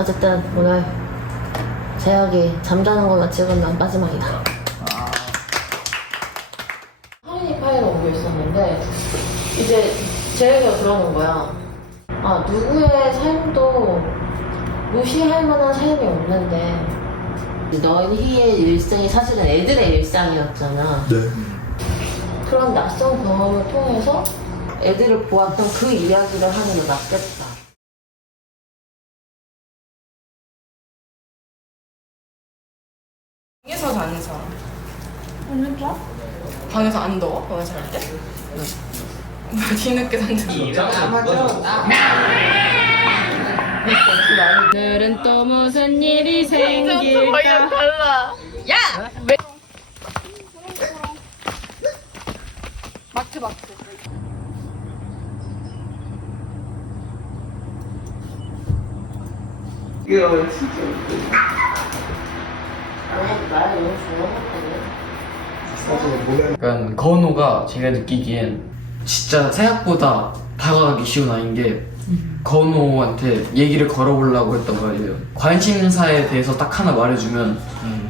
어쨌든 오늘 재혁이 잠자는 걸로 찍은 난 마지막이다. 할인이 파일을 옮겨 있었는데 이제 재혁이가 그러는 거야. 아, 누구의 삶도 무시할 만한 삶이 없는데 너희의 일상이 사실은 애들의 일상이었잖아. 네. 그런 낯선 경험을 통해서 애들을 보았던 그 이야기를 하는 게 낫겠다. 방에서 자는 사람. 완전 좋아? 방에서 안 더워? 너가 잘 때? 응. 뒤늦게 잔다. 오늘은 또 무슨 일이 생길까? 달라. 야! 왜? 마트. 나 이거 좋아했거든. 약간 건호가 제가 느끼기엔 진짜 생각보다 다가가기 쉬운 아이인 게 건호한테 얘기를 걸어보려고 했단 말이에요. 관심사에 대해서 딱 하나 말해주면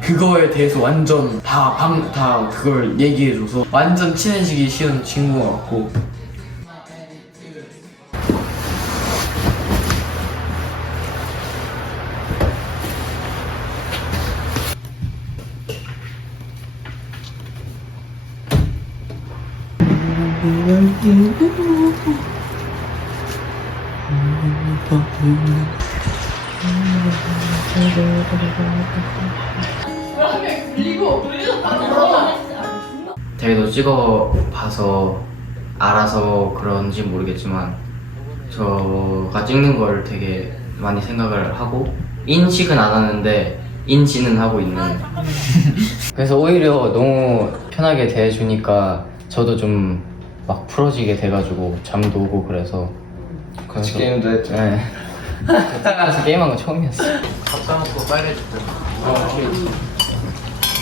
그거에 대해서 완전 다 그걸 얘기해줘서 완전 친해지기 쉬운 친구 같고. 자기도 찍어봐서 알아서 그런지 모르겠지만 저가 찍는 걸 되게 많이 생각을 하고 인식은 안 하는데 인지는 하고 있는. 그래서 오히려 너무 편하게 대해주니까 저도 좀 막 풀어지게 돼가지고 잠도 오고 그래서 같이 게임도 했죠. 네. 그래서 게임한 건 처음이었어. 밥 까먹고 빨리 해줄게.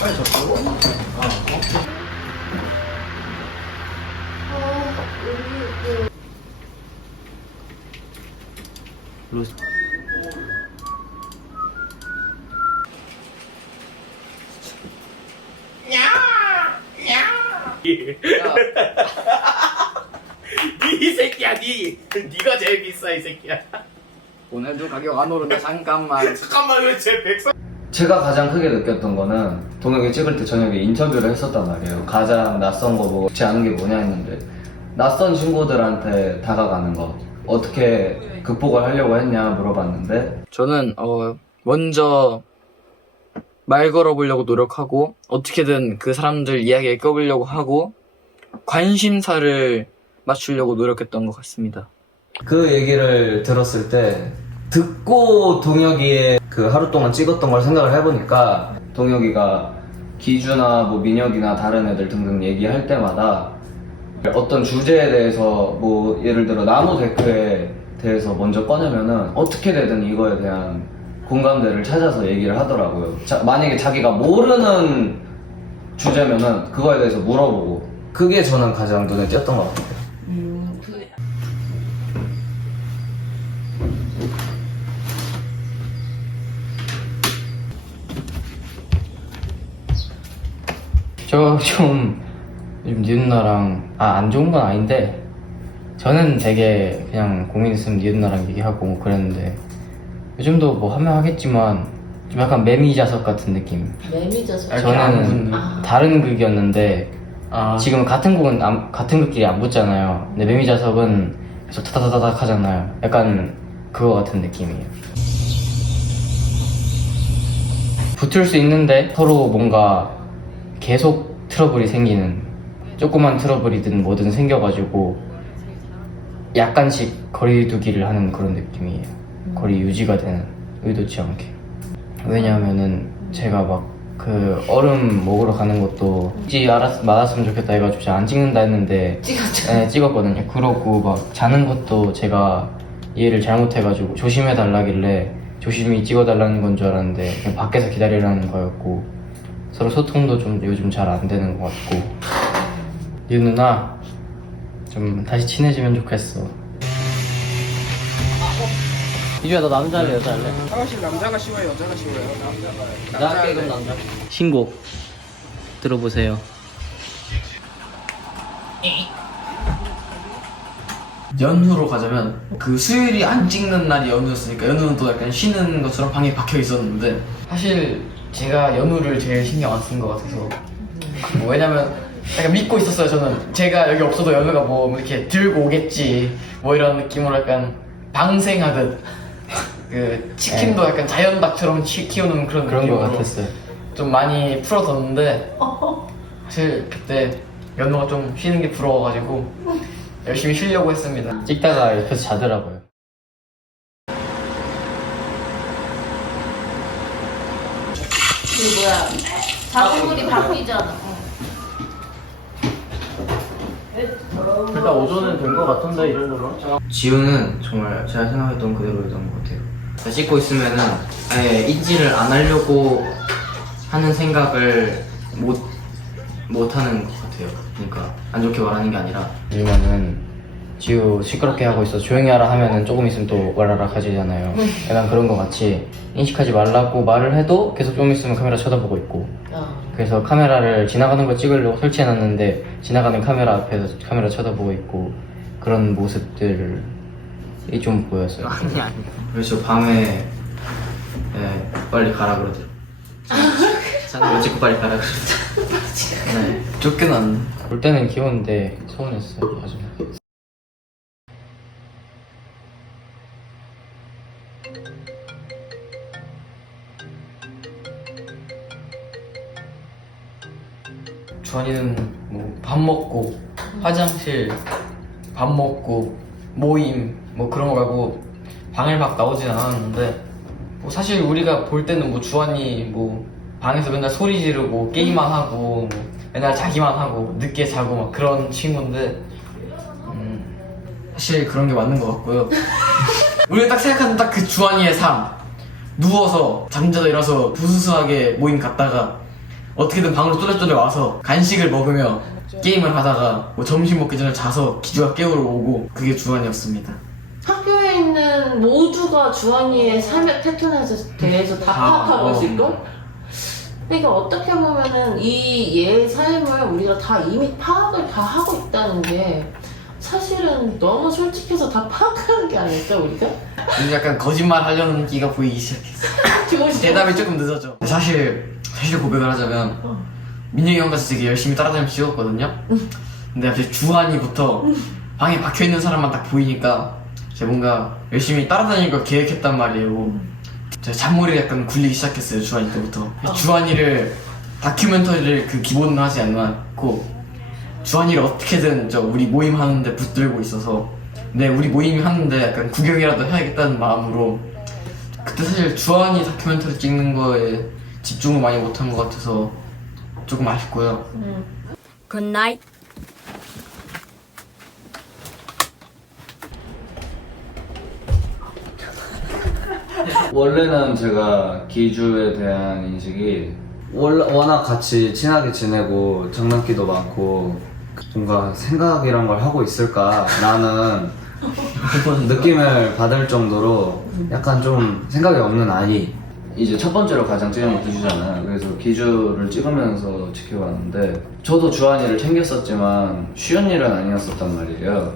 빨리 줬고. 로스. 이 새끼야 니가 제일 비싸 이 새끼야. 오늘도 가격 안 오른다. 잠깐만. 잠깐만 왜제 백사 제가 가장 크게 느꼈던 거는 동혁이 찍을 때 저녁에 인터뷰를 했었단 말이에요. 가장 낯선 거 보고 제 아는 게 뭐냐 했는데 낯선 친구들한테 다가가는 거 어떻게 극복을 하려고 했냐 물어봤는데 저는 먼저 말 걸어보려고 노력하고 어떻게든 그 사람들 이야기에 껴보려고 하고 관심사를 맞추려고 노력했던 것 같습니다. 그 얘기를 들었을 때 듣고 동혁이의 그 하루 동안 찍었던 걸 생각을 해보니까 동혁이가 기주나 뭐 민혁이나 다른 애들 등등 얘기할 때마다 어떤 주제에 대해서 뭐 예를 들어 나무 데크에 대해서 먼저 꺼내면은 어떻게 되든 이거에 대한 공감대를 찾아서 얘기를 하더라고요. 만약에 자기가 모르는 주제면은 그거에 대해서 물어보고 그게 저는 가장 눈에 띄었던 것 같아요. 저 좀 요즘 니 누나랑 안 좋은 건 아닌데 저는 되게 그냥 고민 있으면 니 누나랑 얘기하고 뭐 그랬는데 요즘도 뭐 하면 하겠지만 좀 약간 매미자석 같은 느낌. 매미져서 저는 다른 극이었는데 지금 같은 곡은 같은 극끼리 안 붙잖아요. 근데 매미자석은 계속 타다다닥 하잖아요. 약간 그거 같은 느낌이에요. 붙을 수 있는데 서로 뭔가 계속 트러블이 생기는, 조그만 트러블이든 뭐든 생겨가지고 약간씩 거리두기를 하는 그런 느낌이에요. 거리 유지가 되는, 의도치 않게. 왜냐하면은 제가 막 그 얼음 먹으러 가는 것도 찍지 말았으면 좋겠다 해가지고 제가 안 찍는다 했는데 찍었죠. 네, 찍었거든요. 그러고 막 자는 것도 제가 이해를 잘못해가지고 조심해달라길래 조심히 찍어달라는 건 줄 알았는데 그냥 밖에서 기다리라는 거였고, 서로 소통도 좀 요즘 잘 안 되는 것 같고. 유 누나 좀 다시 친해지면 좋겠어. 기주야 너 남자 할래 여자 할래? 사실 남자가 쉬워요, 여자가 쉬워요. 나 게임 남자. 신곡 들어보세요. 연휴로 가자면 그 수요일이 안 찍는 날이 연휴였으니까 연휴는 또 약간 쉬는 것처럼 방에 박혀 있었는데 사실 제가 연휴를 제일 신경 안 쓴 것 같아서 뭐 왜냐면 약간 믿고 있었어요. 저는 제가 여기 없어도 연휴가 뭐 이렇게 들고 오겠지 뭐 이런 느낌으로 약간 방생하듯 그 치킨도 약간 자연닭처럼 키우는 그런 그런 거 느낌으로 같았어요. 좀 많이 풀어뒀는데 사실 그때 연휴가 좀 쉬는 게 부러워가지고 열심히 쉬려고 했습니다. 찍다가 옆에서 자더라고요. 그 뭐야 작업물이 바뀌잖아. 일단 오전엔 된 거 같은데 이 정도면? 지우는 정말 제가 생각했던 그대로였던 것 같아요. 찍고 있으면은 아예 인지를 안 하려고 하는 생각을 못 하는 것 같아요. 그러니까 안 좋게 말하는 게 아니라 요즘에는 지우 시끄럽게 하고 있어 조용히 하라 하면은 조금 있으면 또 와라락 하지잖아요. 약간 그런 거 같이 인식하지 말라고 말을 해도 계속 좀 있으면 카메라 쳐다보고 있고 그래서 카메라를 지나가는 거 찍으려고 설치해놨는데 지나가는 카메라 앞에서 카메라 쳐다보고 있고 그런 모습들이 좀 보였어요. 아니 그래서 밤에 빨리 가라 그러더라고요. 저는 왜 찍고 빨리 가라 그러더라고요. 네, 쫓겨난 볼 때는 귀여운데 서운했어요. 아주. 주환이는 뭐 밥 먹고 화장실 밥 먹고 모임 뭐 그런 거 말고 방을 막 나오진 않았는데 뭐 사실 우리가 볼 때는 뭐 주환이 뭐 방에서 맨날 소리 지르고 게임만 하고 뭐 맨날 자기만 하고 늦게 자고 막 그런 친구인데 사실 그런 게 맞는 것 같고요. 우리가 딱 생각하는 딱 그 주환이의 삶 누워서 잠자다 일어나서 부스스하게 모임 갔다가 어떻게든 방으로 쫄래쫄래 와서 간식을 먹으며 게임을 하다가 뭐 점심 먹기 전에 자서 기주가 깨우러 오고 그게 주환이었습니다. 학교에 있는 모두가 주환이의 삶의 패턴에 대해서 다 파악하고 있을걸? 그러니까 어떻게 보면은 이 얘의 삶을 우리가 다 이미 파악을 다 하고 있다는 게 사실은 너무 솔직해서 다 파악하는 게 아닐까 우리가? 근데 약간 거짓말 하려는 기가 보이기 시작했어. 대답이 조금 늦었죠. 사실 고백을 하자면 민영이 형 같이 되게 열심히 따라다니면서 찍었거든요. 근데 갑자기 주한이부터 방에 박혀있는 사람만 딱 보이니까 제가 뭔가 열심히 따라다니는 걸 계획했단 말이에요. 제가 잔머리가 약간 굴리기 시작했어요. 주한이 때부터. 주한이를 다큐멘터리를 그 기본으로 하지 않고 주한이를 어떻게든 우리 모임 하는데 붙들고 있어서 우리 모임이 하는데 약간 구경이라도 해야겠다는 마음으로 그때 사실 주한이 다큐멘터리 찍는 거에 집중을 많이 못한 것 같아서 조금 아쉽고요. 굿나잇. 원래는 제가 기주에 대한 인식이 워낙 같이 친하게 지내고 장난기도 많고 뭔가 생각이란 걸 하고 있을까라는 느낌을 받을 정도로 약간 좀 생각이 없는 아이. 이제 첫 번째로 가장 찍은 게 기주잖아요. 그래서 기주를 찍으면서 지켜봤는데 저도 주한이를 챙겼었지만 쉬운 일은 아니었었단 말이에요.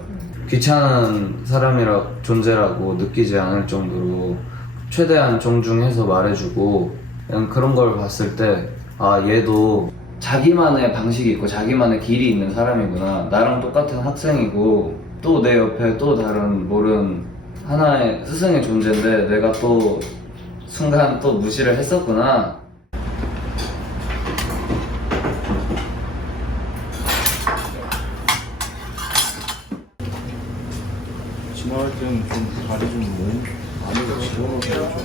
귀찮은 사람이라 존재라고 느끼지 않을 정도로 최대한 존중해서 말해주고 그냥 그런 걸 봤을 때 아 얘도 자기만의 방식이 있고 자기만의 길이 있는 사람이구나. 나랑 똑같은 학생이고 또 내 옆에 또 다른 모르는 하나의 스승의 존재인데 내가 또 순간 또 무시를 했었구나. 지나갈 때는 좀 다리 좀 몸 안으로 집어넣어서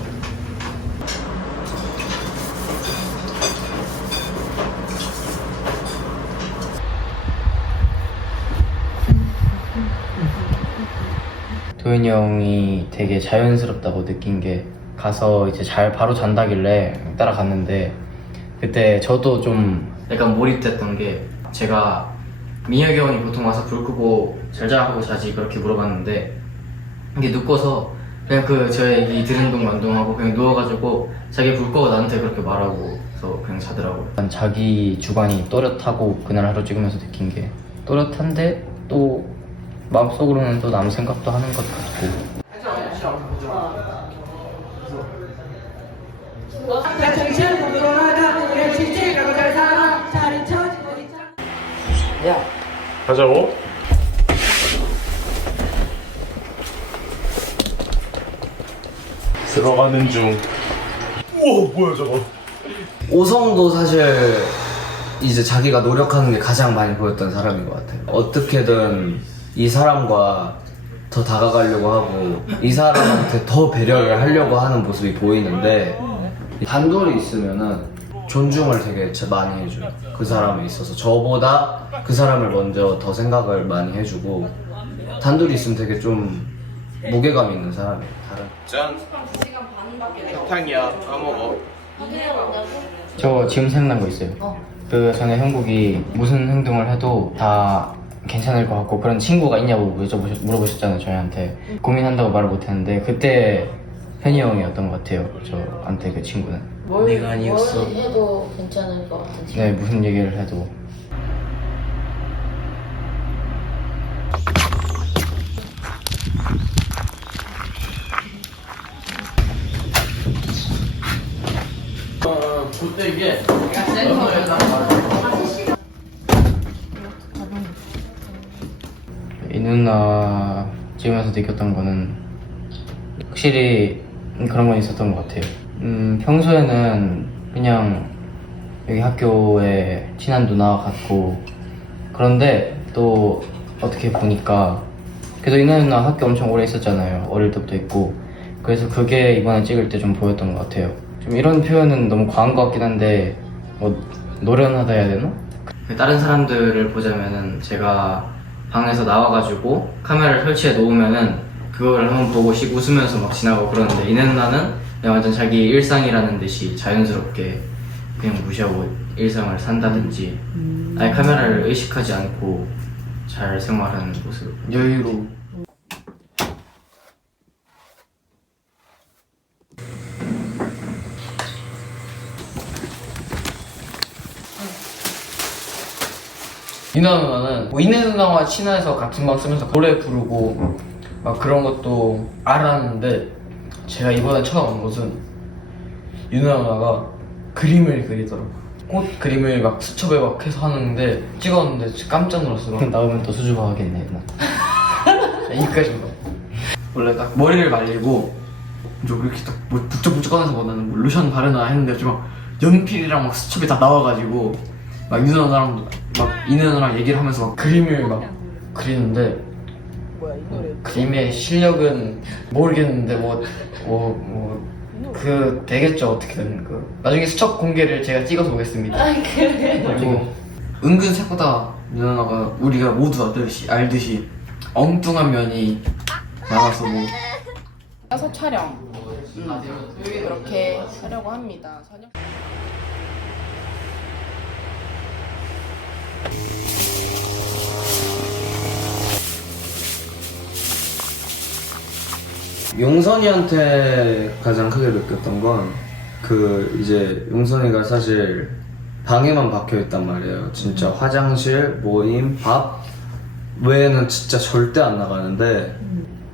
도현이 형이 되게 자연스럽다고 느낀 게 가서 이제 바로 잔다길래 따라갔는데 그때 저도 좀 약간 몰입됐던 게 제가 민혁이 형이 보통 와서 불 끄고 잘 자 하고 자지 그렇게 물어봤는데 이게 눕고서 그냥 저 얘기 들은 동 만동하고 그냥 누워가지고 자기 불 끄고 나한테 그렇게 말하고 그래서 그냥 자더라고요. 자기 주관이 또렷하고 그날 하루 찍으면서 느낀 게 또렷한데 또 마음속으로는 또 남 생각도 하는 것 같고. 가자고. 들어가는 중. 우와 뭐야 저거. 오성도 사실 이제 자기가 노력하는 게 가장 많이 보였던 사람인 것 같아요. 어떻게든 이 사람과 더 다가가려고 하고 이 사람한테 더 배려를 하려고 하는 모습이 보이는데 단둘이 있으면은 존중을 되게 많이 해줘요. 그 사람에 있어서 저보다 그 사람을 먼저 더 생각을 많이 해주고 단둘이 있으면 되게 좀 무게감 있는 사람이에요. 다른. 짠. 사탕이야. 까먹어. 저 지금 생각난 거 있어요. 그 전에 형국이 무슨 행동을 해도 다 괜찮을 것 같고 그런 친구가 있냐고 물어보셨잖아요 저희한테. 고민한다고 말을 못했는데 그때 현이 형이었던 것 같아요 저한테. 그 친구는 내가 아니었어. 뭘 해도 괜찮을 것 같은 친구. 네 무슨 얘기를 해도. 그때 이게 이 누나 찍으면서 느꼈던 거는 확실히 그런 건 있었던 것 같아요. 평소에는 그냥 여기 학교에 친한 누나 같고 그런데 또 어떻게 보니까 그래도 이 누나 학교 엄청 오래 있었잖아요. 어릴 때부터 있고. 그래서 그게 이번에 찍을 때 좀 보였던 것 같아요. 좀 이런 표현은 너무 과한 것 같긴 한데 뭐 노련하다 해야 되나? 다른 사람들을 보자면은 제가 방에서 나와가지고 카메라를 설치해 놓으면은 그걸 한번 보고 웃으면서 막 지나가고 그러는데 이네 누나는 그냥 완전 자기 일상이라는 듯이 자연스럽게 그냥 무시하고 일상을 산다든지 아예 카메라를 의식하지 않고 잘 생활하는 모습. 여유로. 이나 누나는 뭐 이네 누나와 친해서 같은 방 쓰면서 노래 부르고 막 그런 것도 알았는데 제가 이번에 처음 온 것은 유나 누나가 그림을 그리더라고요. 꽃 그림을 막 수첩에 막 해서 하는데 찍었는데 깜짝 놀랐어요. 나오면 또 수줍어하겠네 나. 여기까지 봐. 원래 딱 머리를 말리고 좀 이렇게 딱 뭐 북적북적하면서 나는 뭐 로션 바르나 했는데 좀 연필이랑 막 수첩이 다 나와가지고 막 유나 누나랑 막 이네 누나랑 얘기를 하면서 막 그림을 막 그리는데 그림의 실력은 모르겠는데 그 되겠죠 어떻게든. 그 나중에 수첩 공개를 제가 찍어서 오겠습니다. 그래. 그리고 은근 생각보다 유나 누나가 우리가 모두 알듯이 엉뚱한 면이 많아서 뭐 따서 촬영 이렇게 하려고 합니다. 용선이한테 가장 크게 느꼈던 건 그 이제 용선이가 사실 방에만 박혀있단 말이에요. 진짜 화장실, 모임, 밥 외에는 진짜 절대 안 나가는데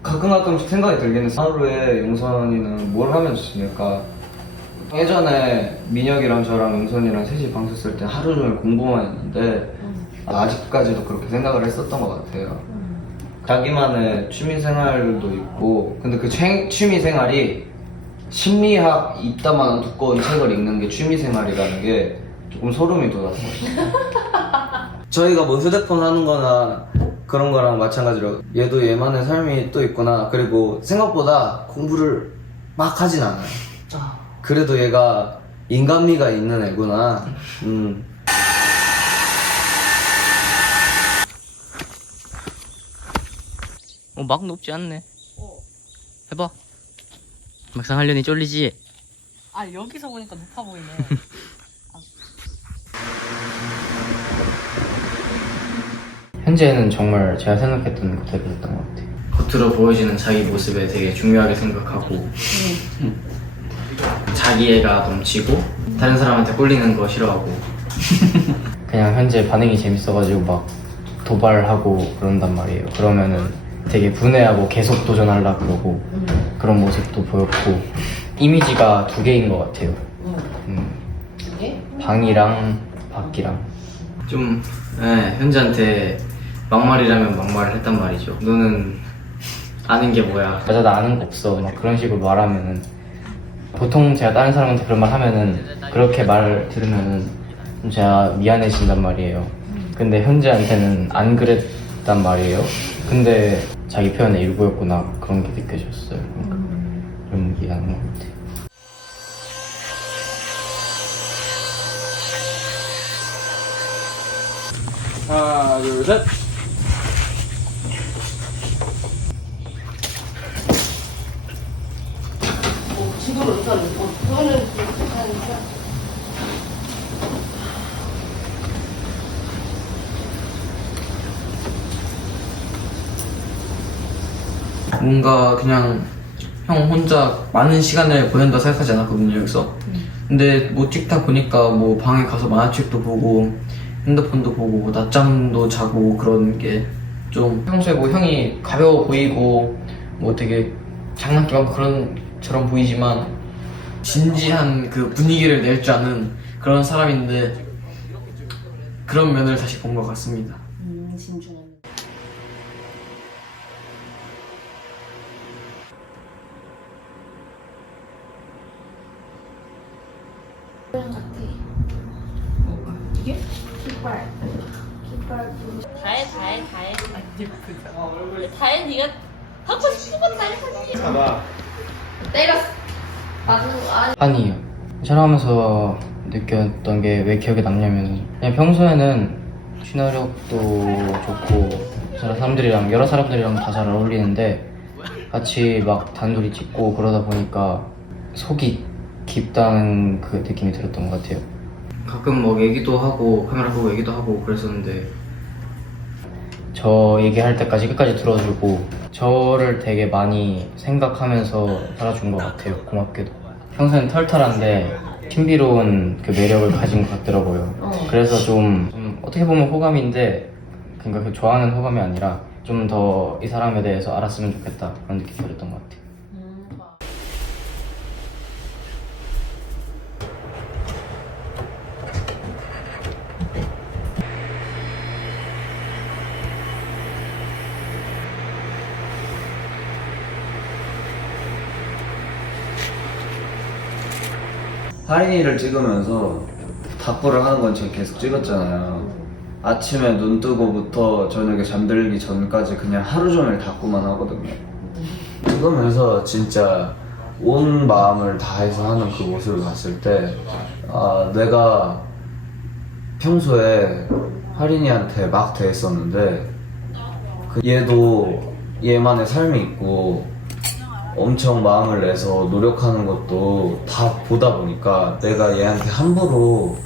가끔씩 생각이 들기는 하루에 용선이는 뭘 하면 좋습니까? 예전에 민혁이랑 저랑 용선이랑 셋이 방 썼을 때 하루 종일 공부만 했는데 아직까지도 그렇게 생각을 했었던 것 같아요. 자기만의 취미생활도 있고 근데 그 취미생활이 심리학 이따만한 두꺼운 책을 읽는 게 취미생활이라는 게 조금 소름이 돋았어요. 저희가 뭐 휴대폰 하는 거나 그런 거랑 마찬가지로 얘도 얘만의 삶이 또 있구나. 그리고 생각보다 공부를 막 하진 않아요. 그래도 얘가 인간미가 있는 애구나. 막 높지 않네. 해봐. 막상 하려니 쫄리지? 아 여기서 보니까 높아 보이네. 현재는 정말 제가 생각했던 모델이었던 것 같아요. 겉으로 보여지는 자기 모습에 되게 중요하게 생각하고 자기애가 넘치고 다른 사람한테 꼴리는 거 싫어하고 그냥 현재 반응이 재밌어가지고 막 도발하고 그런단 말이에요. 그러면은 되게 분해하고 계속 도전하려고 그러고 그런 모습도 보였고 이미지가 두 개인 것 같아요. 두 개? 방이랑 밖이랑 좀 현지한테 막말이라면 막말을 했단 말이죠. 너는 아는 게 뭐야? 맞아 나 아는 거 없어 막 그런 식으로 말하면은 보통 제가 다른 사람한테 그런 말 하면은 그렇게 말 들으면은 좀 제가 미안해진단 말이에요. 근데 현지한테는 안 그랬단 말이에요. 근데 자기 표현의 일부였구나 그런 게 느껴졌어요. 그러니까 좀 이해하는 것 같아요. 하나 둘 셋. 집으로 일단 그거는 뭔가 그냥 형 혼자 많은 시간을 보낸다 생각하지 않았거든요 여기서. 근데 뭐 찍다 보니까 뭐 방에 가서 만화책도 보고 핸드폰도 보고 낮잠도 자고 그런 게 좀 평소에 뭐 형이 가벼워 보이고 뭐 되게 장난기 많고 그런 처럼 보이지만 진지한 그 분위기를 낼 줄 아는 그런 사람인데 그런 면을 다시 본 것 같습니다. 진중한. 다혜 네가 하고 싶은 건 다 해야지. 봐봐. 아니에요. 촬영하면서 느꼈던 게 왜 기억에 남냐면 그냥 평소에는 시나리오도 좋고 사람들이랑 여러 사람들이랑 다 잘 어울리는데 같이 막 단둘이 찍고 그러다 보니까 속이 깊다는 그 느낌이 들었던 것 같아요. 가끔 뭐 얘기도 하고 카메라 보고 얘기도 하고 그랬었는데 저 얘기할 때까지 끝까지 들어주고 저를 되게 많이 생각하면서 살아준 것 같아요. 고맙게도. 평소엔 털털한데 신비로운 그 매력을 가진 것 같더라고요. 그래서 좀 어떻게 보면 호감인데 그러니까 그 좋아하는 호감이 아니라 좀 더 이 사람에 대해서 알았으면 좋겠다 그런 느낌이 들었던 것 같아요. 하린이를 찍으면서 닭불을 하는 건 제가 계속 찍었잖아요. 아침에 눈 뜨고부터 저녁에 잠들기 전까지 그냥 하루 종일 닭구만 하거든요. 찍으면서 진짜 온 마음을 다해서 하는 그 모습을 봤을 때 아, 내가 평소에 하린이한테 막 대했었는데 얘도 얘만의 삶이 있고 엄청 마음을 내서 노력하는 것도 다 보다 보니까 내가 얘한테 함부로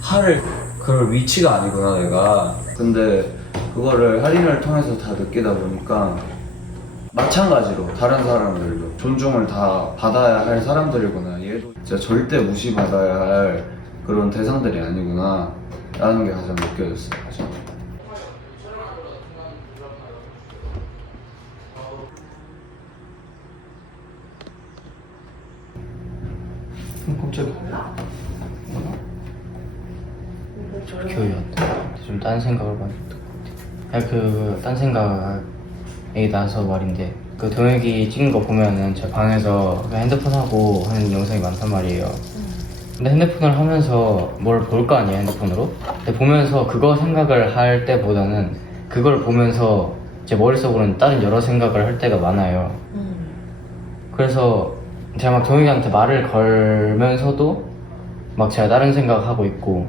할 그럴 위치가 아니구나 내가. 근데 그거를 할인을 통해서 다 느끼다 보니까 마찬가지로 다른 사람들도 존중을 다 받아야 할 사람들이구나, 얘도 진짜 절대 무시받아야 할 그런 대상들이 아니구나 라는 게 가장 느껴졌어요. 깜짝이야. 기억이 안 나. 좀 딴 생각을 많이 했던 것 같아. 딴 생각이 나서 말인데 그 동혁이 찍은 거 보면은 제 방에서 그냥 핸드폰 하고 하는 영상이 많단 말이에요. 근데 핸드폰을 하면서 뭘 볼 거 아니에요, 핸드폰으로? 근데 보면서 그거 생각을 할 때보다는 그걸 보면서 제 머릿속으로는 다른 여러 생각을 할 때가 많아요. 그래서 제가 막 동혁이한테 말을 걸면서도 막 제가 다른 생각하고 있고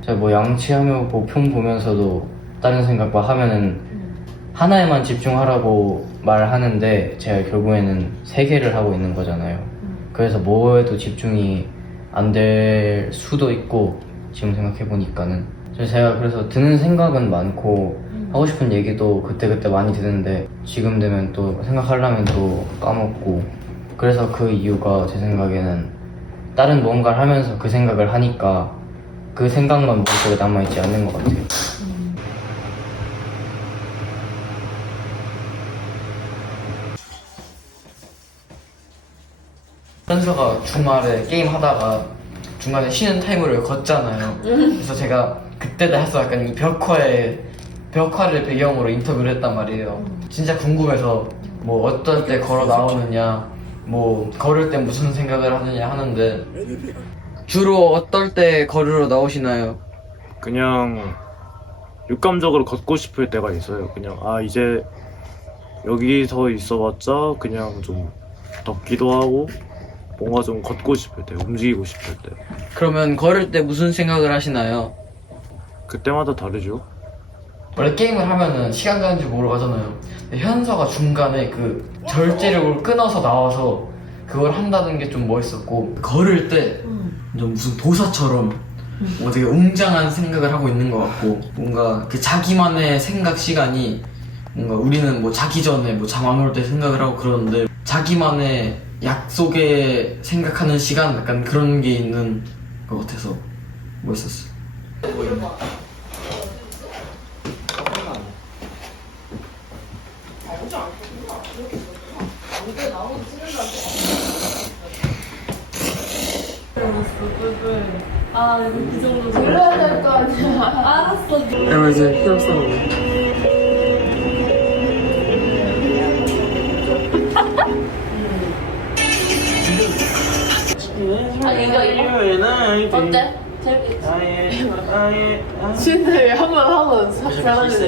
제가 뭐 양치하며 뭐 film 보면서도 다른 생각 막 하면은 하나에만 집중하라고 말하는데 제가 결국에는 세 개를 하고 있는 거잖아요. 그래서 뭐에도 집중이 안 될 수도 있고 지금 생각해보니까는 제가 그래서 드는 생각은 많고 하고 싶은 얘기도 그때그때 많이 드는데 지금 되면 또 생각하려면 또 까먹고, 그래서 그 이유가 제 생각에는 다른 무언가를 하면서 그 생각을 하니까 그 생각만 머릿속에 남아있지 않는 것 같아요. 현서가 주말에 게임 하다가 중간에 쉬는 타임을 걷잖아요. 그래서 제가 그때도 해서 약간 이 벽화를 배경으로 인터뷰를 했단 말이에요. 진짜 궁금해서 뭐 어떨 때 걸어 나오느냐, 뭐 걸을 때 무슨 생각을 하느냐 하는데, 주로 어떨 때 걸으러 나오시나요? 그냥 육감적으로 걷고 싶을 때가 있어요. 그냥 이제 여기서 있어봤자 그냥 좀 덥기도 하고 뭔가 좀 걷고 싶을 때, 움직이고 싶을 때. 그러면 걸을 때 무슨 생각을 하시나요? 그때마다 다르죠. 원래 게임을 하면은 시간 가는 줄 모르고 하잖아요. 근데 현서가 중간에 그 절제력을 끊어서 나와서 그걸 한다는 게 좀 멋있었고, 걸을 때 좀 무슨 도사처럼 뭔가 되게 웅장한 생각을 하고 있는 것 같고, 뭔가 그 자기만의 생각 시간이, 뭔가 우리는 뭐 자기 전에 뭐 잠 안 올 때 생각을 하고 그러는데 자기만의 약속에 생각하는 시간, 약간 그런 게 있는 것 같아서 멋있었어요. 그 정도 놀라야 될 거 아니야. 알았어. 그럼 이제 히어스타로. 이거 어때? 재밌겠지? 신들 한번 하고 사라지네.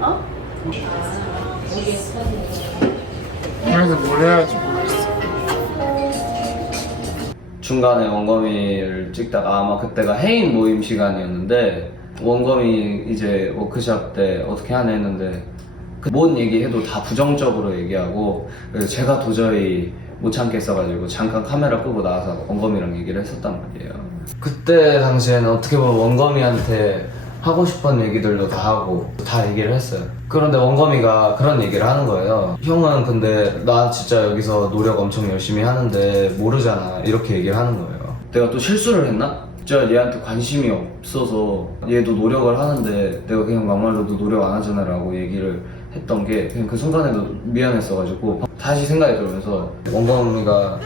어? 그래서 뭘 해야지 모르겠어. 중간에 원거미를 찍다가 아마 그때가 해인 모임 시간이었는데, 원거미 이제 워크샵 때 어떻게 하냐 했는데 뭔 얘기해도 다 부정적으로 얘기하고, 그래서 제가 도저히 못 참겠어가지고 잠깐 카메라 끄고 나와서 원거미랑 얘기를 했었단 말이에요. 그때 당시에는 어떻게 보면 원거미한테 하고 싶은 얘기들도 다 하고 다 얘기를 했어요. 그런데 원거미가 그런 얘기를 하는 거예요. 형은 근데 나 진짜 여기서 노력 엄청 열심히 하는데 모르잖아, 이렇게 얘기를 하는 거예요. 내가 또 실수를 했나? 진짜 얘한테 관심이 없어서 얘도 노력을 하는데 내가 그냥 막말로 너 노력 안 하잖아 라고 얘기를 했던 게 그냥 그 순간에도 미안했어가지고 다시 생각이 들면서, 원거미가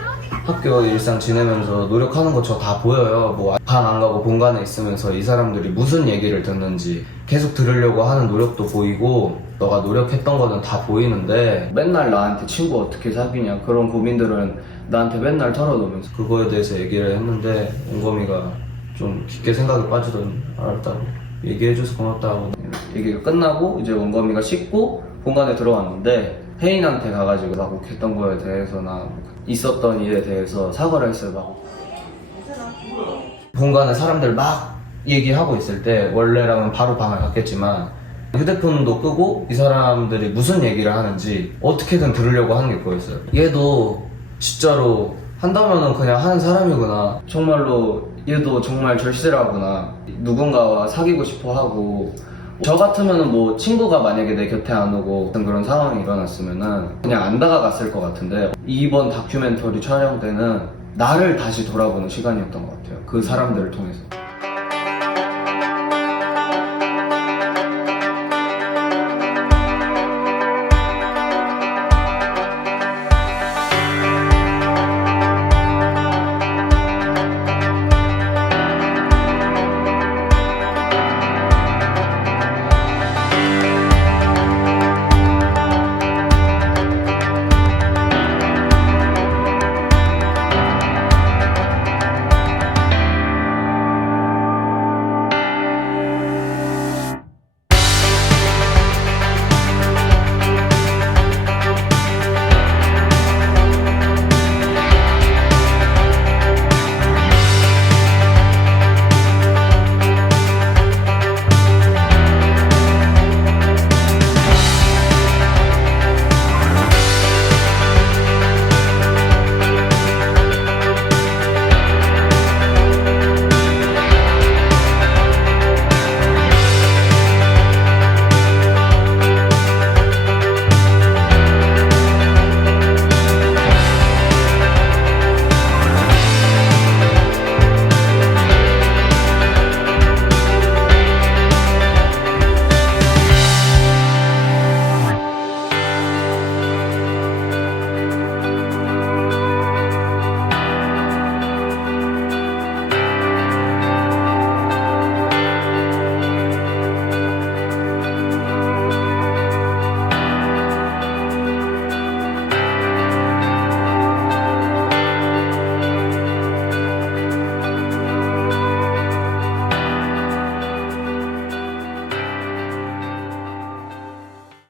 학교 일상 지내면서 노력하는 거 저 다 보여요. 뭐 반 안 가고 본관에 있으면서 이 사람들이 무슨 얘기를 듣는지 계속 들으려고 하는 노력도 보이고, 너가 노력했던 거는 다 보이는데 맨날 나한테 친구 어떻게 사귀냐 그런 고민들은 나한테 맨날 털어놓으면서 그거에 대해서 얘기를 했는데, 원거미가 좀 깊게 생각에 빠지더니 알았다고 얘기해줘서 고맙다고. 얘기가 끝나고 이제 원거미가 씻고 본관에 들어왔는데 혜인한테 가가지고 나 못했던 거에 대해서나 있었던 일에 대해서 사과를 했어요. 막 본관에 사람들 막 얘기하고 있을 때 원래라면 바로 방을 갔겠지만 휴대폰도 끄고 이 사람들이 무슨 얘기를 하는지 어떻게든 들으려고 하는 게 보였어요. 얘도 진짜로 한다면은 그냥 하는 사람이구나, 정말로 얘도 정말 절실하구나, 누군가와 사귀고 싶어 하고. 저 같으면은 뭐 친구가 만약에 내 곁에 안 오고 그런 상황이 일어났으면은 그냥 안 다가갔을 것 같은데, 이번 다큐멘터리 촬영 때는 나를 다시 돌아보는 시간이었던 것 같아요. 그 사람들을 통해서.